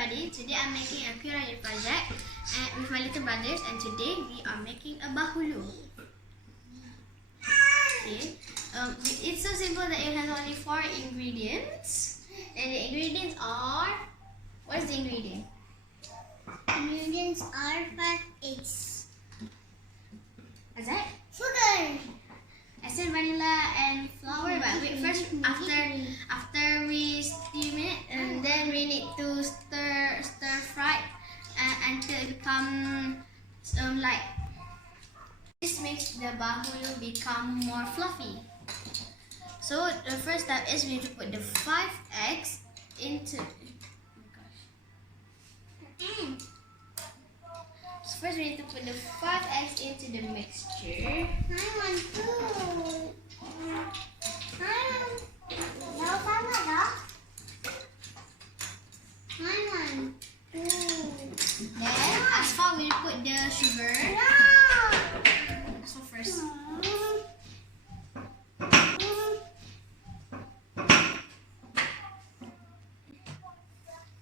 everybody, today I'm making a Quranic project and with my little brothers, and today we are making a bahulu. Okay. It's so simple that it has only 4 ingredients, and the ingredients are, what is the ingredient? Ingredients are 5 eggs. What's that? Sugar. I said vanilla and flour, but wait, first after we steam it, and then we need to stir fry until it become like this makes the bahulu become more fluffy. So the first step is we need to put the 5 eggs into. So first we need to put the 5 eggs into the mixture. I want to. No, sama dah. I want to. Then asam, we put the sugar. No. So first.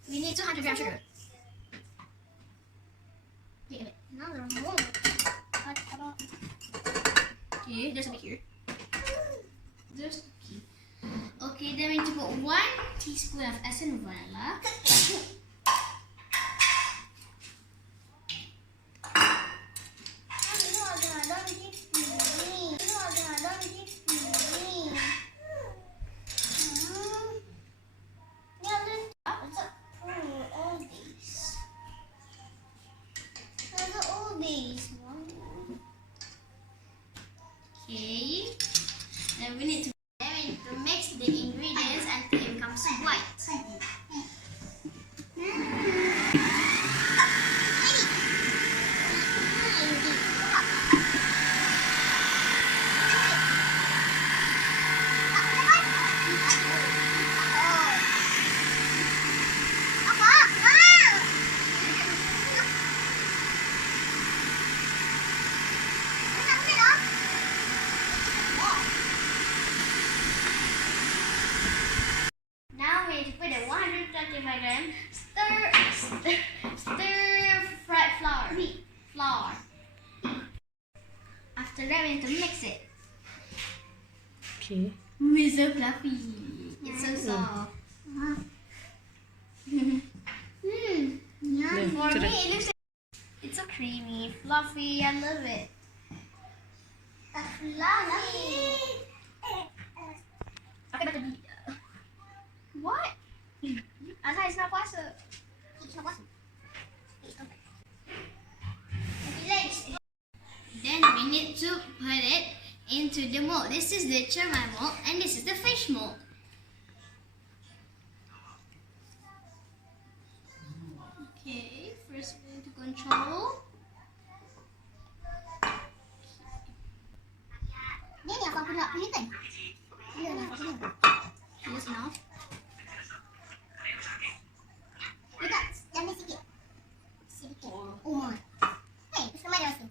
We need 200 grams sugar. Another mold. Okay, there's a bit here. There's the key. Okay, then we need to put 1 teaspoon of asam vanilla. Okay, then we need to mix the ingredients until it becomes white. To put a 125 gram stir fried flour. After that, we need to mix it. Okay. It's so fluffy. It's so soft. Yum. For me, it looks like it's so creamy, fluffy. I love it. Fluffy. What? Anna, it's not puasa. It's not awesome. Then we need to put it into the mold. This is the cermai mold and this is the fish mold. Okay, first we need to control. Ni apa aku nak pilih kan? Ya, nak pilih. Just enough. Tidak, jangan sikit. Sikit. Oh my. Hey, semua dah masuk.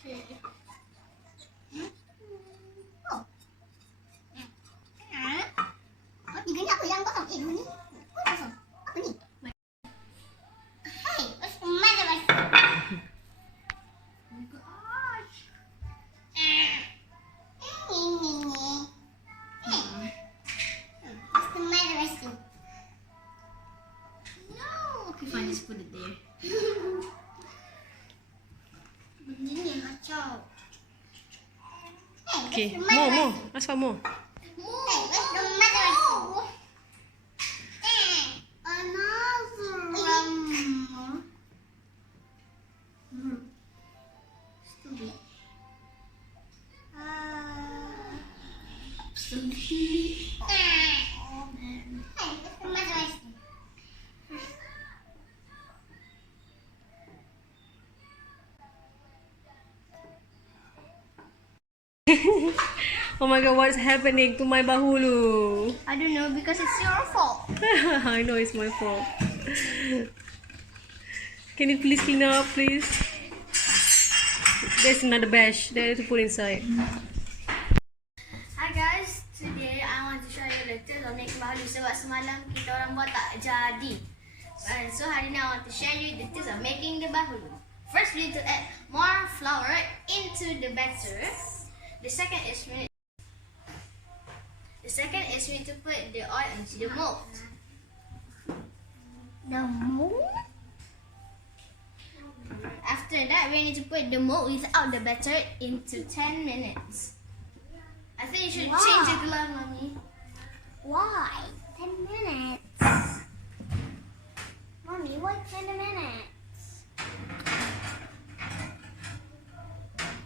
Okay. Oh. Oh, tiga ni apa yang kosong? Dua ni. Oh, kosong. Apa ni? Hey, semua dah masuk. Oh my gosh. Semua dah masuk. No. Okay, fine. Just put it there. Ini yang kacau. Okay. More. Ask for more. Hey, semua dah masuk. Another one. Stupid. Oh my god, what's happening to my bahulu? I don't know, because it's your fault. I know it's my fault. Can you please clean up, please? There's another batch that to put inside. Hi guys, today I want to show you a little tau making bahulu sebab semalam kita orang buat tak jadi. So hari ni I want to share you the tips of making the bahulu. First, we need to add more flour into the batter. The second is we need to put the oil into the mold. The mold? After that, we need to put the mold without the batter into 10 minutes. I think you should change the glove, Mommy. Why? 10 minutes. Mommy, why 10 minutes?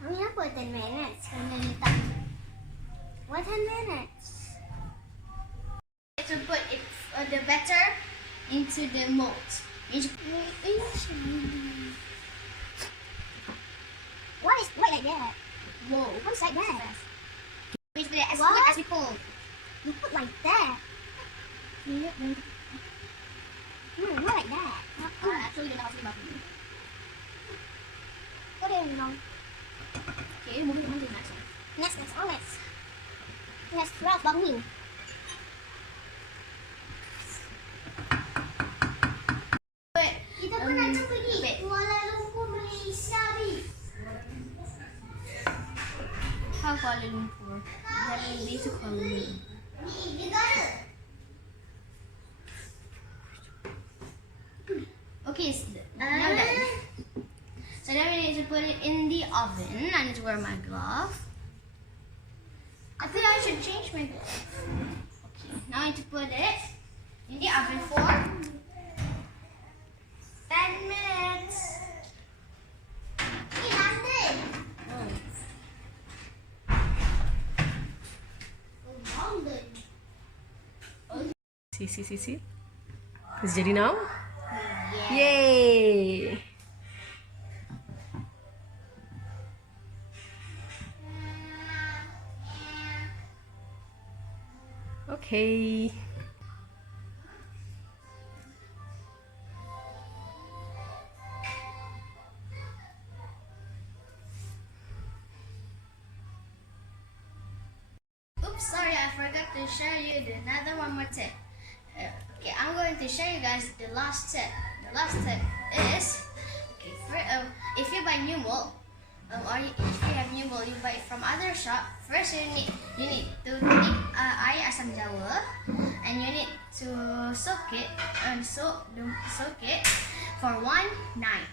Mommy, apa 10 minutes? Kena letak. Why 10 minutes? To put the batter into the mold. Why like that? Whoa. Why is like that? We put it as What? quick as we pull. You put like that. No, not like that. Actually, don't know how to do bahulu. Put it in wrong. Okay, moving on to the next one. Next, let's rough bahulu. But Kita pun nak pergi Kuala Lumpur, Malaysia, Bi. how Kuala Lumpur? Kuala Lumpur to Kuala Lumpur. Negara. Okay, so now done. So then we need to put it in the oven. I need to wear my glove. I think I should change my glove. Okay, now I need to put it in the oven for 10 minutes. London. London. See. It's ready now? Yay! Okay. Oops, sorry, I forgot to show you one more tip. Okay, I'm going to show you guys the last tip. The last tip is, okay, if you buy new mold, or if you have new mold, you buy it from other shop. First, you need to take air asam jawa, and you need to soak it for 1 night.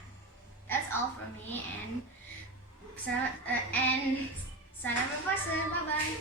That's all from me, and salam berpuasa. Bye bye.